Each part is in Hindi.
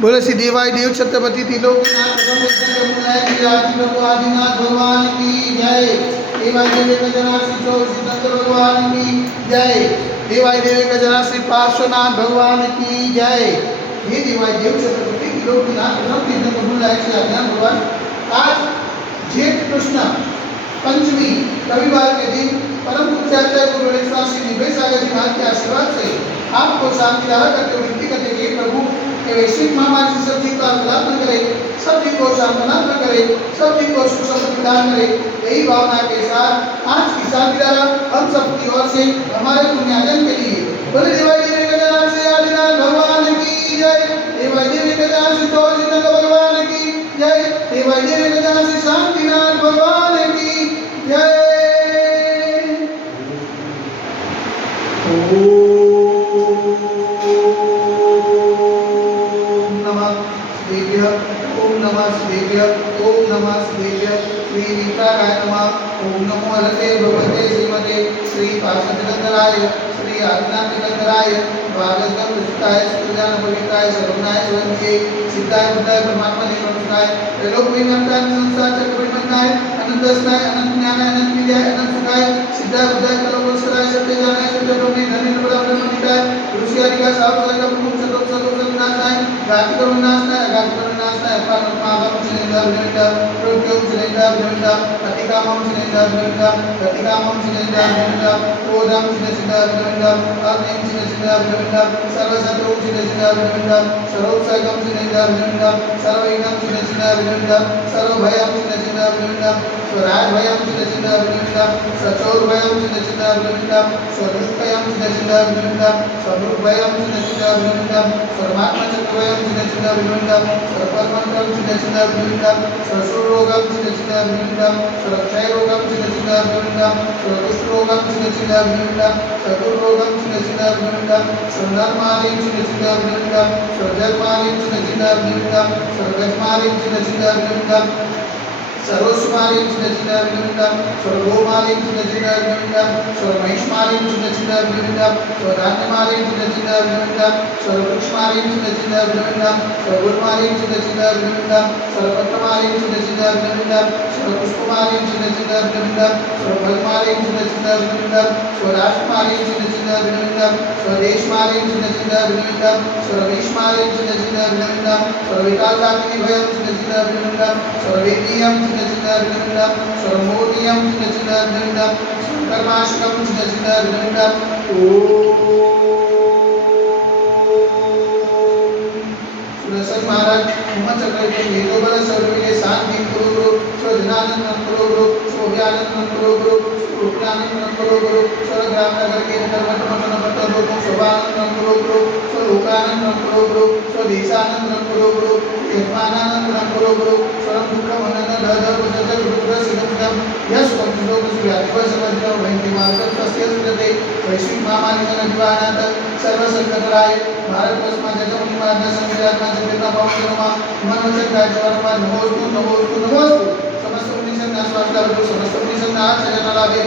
बोले श्री देवाय देव छत्रपति त्रिलोकीनाथ प्रभु आदिनाथ भगवान की जय। देवाय देव गजना श्री चौधरी भगवान की जय। देवाय देव गजना श्री पार्श्वनाथ भगवान की जय। हे देवाय देव छत्रपति त्रिलोकीनाथ प्रभु भगवान, आज जेठ कृष्ण पंचमी रविवार के दिन परम पूज्याचार्य गुरु गणेश श्री निभे सागर जी महाराज के आशीर्वाद से आपको शांति धारा करते हुए विनती करते हैं प्रभु के वैश्विक महामारी से सब जीव का अनुग्रह न करे, सब जीव को सांत्वना न करे, सब जीव को सुख समृद्धि प्रदान करे। यही भावना के साथ आज की शांति धारा हम सबकी ओर से हमारे पुण्यार्जन के लिए बोले देवाय देव गजानन से आदिनाथ भगवान की जय। देवाय देव गजानन से चौधरी भगवान की जय। देवाय देव गजानन से शांतिनाथ भगवान की जय। ओम नमः शिवाय। ओम नमः शिवाय। श्री वितरागाय नमः। ओम नमो हरते भगवते श्रीमते श्री पार्षदगंधराय श्री आदिनाथगंधराय द्वादशगम ऋषिकाय सुजान पवित्राय सर्वनाय स्वंतिये सिद्धाय बुद्धाय परमात्मा नमस्कार। त्रिलोक विमंताय संसार चक्र विमंताय अनंतस्नाय अनंत ज्ञानाय अनंत विद्याय अनंत सुखाय सिद्धाय बुद्धाय कलोकोसराय सत्य जानाय सत्य ब्रह्मे धन्य प्रदान निताय ऋषियारी का सावधान का प्रमुख सतोक सतोक विनाशनाय गाति का विनाशनाय गाति का विनाशनाय पापम चिनेंदा विनंदा प्रोक्योम चिनेंदा विनंदा अतिकामम चिनेंदा विनंदा अतिकामम चिनेंदा विनंदा ओदम चिनेंदा विनंदा अग्निम चिनेंदा विनंदा सर्वशत्रु चिनेंदा विनंदा सर्वोपसर्गम चिनेंदा विनंदा सर्वविघ्नं चिनेंदा विनंदा सर्वभयम चिनेंदा विनंदा स्वराज भयम चिनेंदा विनंदा सचोर भयम चिनेंदा विनंदा स्वदुष्टयम चिनेंदा विनंदा स्वरूप भयम चिनेंदा विनंदा परमात्मा चक्र भयम चिनेंदा विनंदा सर्वपरमंत्रम चिनेंदा विनंदा सर्वरोगम चिनेंदा विनंदा सर्वक्षय रोगम चिनेंदा विनंदा सर्वदुष्ट रोगम चिनेंदा विनंदा सर्वरोगम चिनेंदा विनंदा सर्वधर्मालिं चिनेंदा विनंदा सर्वधर्मालिं चिनेंदा विनंदा सर्वगतमालिं चिनेंदा विनंदा सर्वस्मालिं चिनेंदा विनंदा सर्वगोमालिं चिनेंदा विनंदा सर्वमहिष्मालिं चिनेंदा विनंदा सर्वधान्यमालिं चिनेंदा विनंदा सर्ववृक्षमालिं चिनेंदा विनंदा सर्वगुणमालिं चिनेंदा विनंदा सर्वपत्रमालिं चिनेंदा विनंदा सर्वपुष्पमालिं चिनेंदा विनंदा सर्वफलमालिं चिनेंदा विनंदा स्वराष्ट्रमालिं चिनेंदा विनंदा स्वदेशमालिं चिनेंदा विनंदा सर्वविश्वमालिं चिनेंदा विनंदा सर्वविकासाग्नि भयं चिनेंदा विनंदा सर्ववेदीयं चिनेंदा विनंदा सर्वमोदीयं चिनेंदा विनंदा सर्वकर्माशकं चिनेंदा विनंदा सुदर्शन महाराज हिम्मत चक्र वेदों बल सर्वविजय शांति करो गुरु स्वजनानंद करो गुरु शोभ्यानंद करो गुरु रूपनानंद करो गुरु स्वर्ग्राम नगर के धर्म मटन पत्तर लोगों शोभानंद करो गुरु स्वलोकानंद करो गुरु स्वदेशानंद करो गुरु यजमानानंद करो गुरु स्वरं दुख मनन धर वजन रुद्र सिद्धम यश पंचलोक व्याधिव सर्वज्ञ वैंति मार्ग तस्य सुदते वैश्विक महामारी जन निवारणार्थ सर्व संकटराय भारत वर्ष में जगमुनि महाराज संविधान में जगन्नाथ पावन नमा मनोजन गायत्रमा नमोस्तु नमोस्तु नमोस्तु समस्त मुनिजन नाशवासला प्रभु समस्त मुनिजन नाश जगन्नाथ लाभे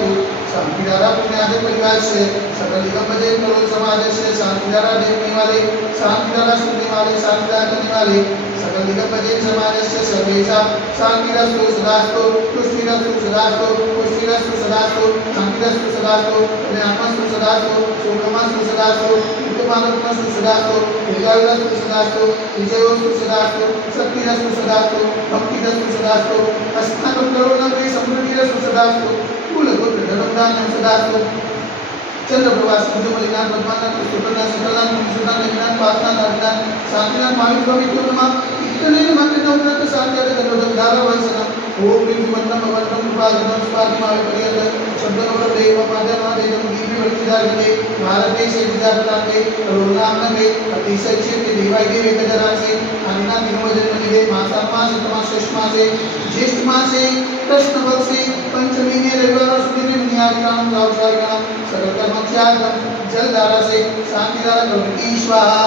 शांतिधारा पुण्यादि परिवार से सकल दिगंबरे प्रलोक समाज से शांतिधारा देखने वाले शांतिधारा सुनने वाले शांतिधारा करने वाले सकल दिगंबरे समाज से सर्वेशा शांतिरस्तु सदास्तु तुष्टिरस्तु सदास्तु पुष्टिरस्तु सदास्तु शांतिरस्तु सदास्तु कल्याणमस्तु सदास्तु सुखमस्तु सदास्तु उत्तमानस्तु सदास्तु विजयस्तु सदास्तु विजयोस्तु सदास्तु शक्तिरस्तु सदास्तु भक्तिरस्तु सदास्तु अस्माकं करुणामय समृद्धिरस्तु सदास्तु कुलगोत्र धर्मदान सदास्तु चंद्रप्रभास मलिकान पद्मानाथ सुप्रनाथ सुप्रनाथ सुप्रनाथ निगनाथ पासनाथ अभिनाथ शांतिनाथ महावीर स्वामी पूर्णमा इतने मंत्र नवरत्न शांति धर्मदम धारा वंशनम ओम ह्रीं वंदनम वंदनम कृपाधनम स्वाति महावीर पर्यंत शब्दनोर देव माधव देवम दीपि वृत्तिदारके भारत देश विद्यार्थांगे करुणामनगे अतिशय क्षेत्र देवाय देव एकधरासे अन्ना दिनवजन मनिगे मासा मास तमास शेष मासे ज्येष्ठ मासे कृष्ण पक्षे पंचमी ने रविवार सुदिने मुनियादि नाम गावसारी नाम सर्व कर्म त्याग जलधारा से शांतिधारा करोति की स्वाहा।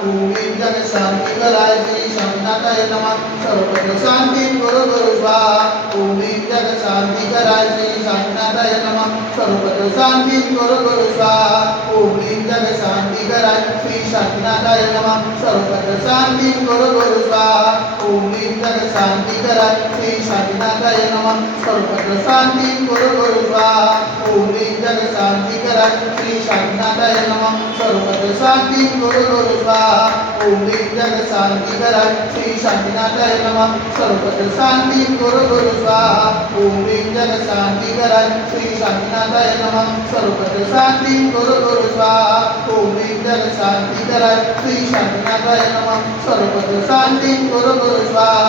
ओम जगत शांति कराय श्री शांतिनाथाय नमः। सर्वत्र शांति गुरु गुरु स्वाहा। ओम जगत शांति कराय श्री शांतिनाथाय नमः। सर्वत्र शांति गुरु गुरु स्वाहा। ओम जगत शांति कराय श्री शांतिनाथाय नमः। सर्वत्र शांति गुरु गुरु स्वाहा। ओम जगत शांति कराय श्री शांतिनाथाय नमः। सर्वत्र शांति गुरु गुरु स्वाहा। ओम जगत शांति कराय श्री शांतिनाथाय नमः। सर्वत्र शांति गुरु गुरु स्वाहा। ओम जगत शांति कराय श्री शांतिनाथाय नमः। सर्वत्र शांति गुरु गुरु स्वाहा। ओम जगत शांति कराय श्री शांतिनाथाय नमः। सर्वत्र शांति गुरु गुरु स्वाहा। ओम जगत शांति कराय श्री शांतिनाथाय नमः। सर्वत्र शांति गुरु गुरु स्वाहा।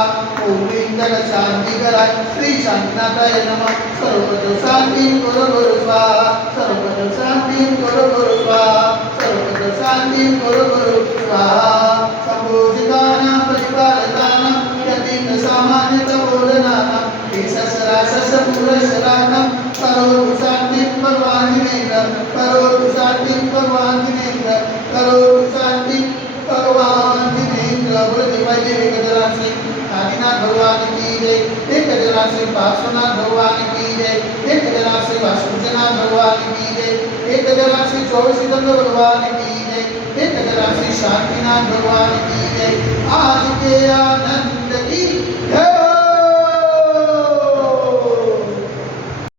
ओम जगत शांति कराय श्री शांतिनाथाय नमः। सर्वत्र शांति गुरु गुरु स्वाहा। सर्वत्र शांति गुरु गुरु स्वाहा। सर्वत्र शांति गुरु गुरु स्वाहा। संपूजितानां परिपालितानां यतीन्द्र सामान्य तपोधनानां केशसराससपूरशराणां करोतु शान्तिं भगवान् जिनेन्द्र। करोतु शान्तिं भगवान् जिनेन्द्र। करोतु शान्तिं भगवान् जिनेन्द्र। बोलो देवाय देव गजराज आदिनाथ भगवान की जय। एक गजराज श्री पार्श्वनाथ भगवान की जय। एक गजराज श्री वासुदेवनाथ भगवान की जय। एक गजराज श्री चौबीसगंगा भगवान की जय। एक गजराज श्री शांतिनाथ भगवान की जय। आज के आनंद की जय।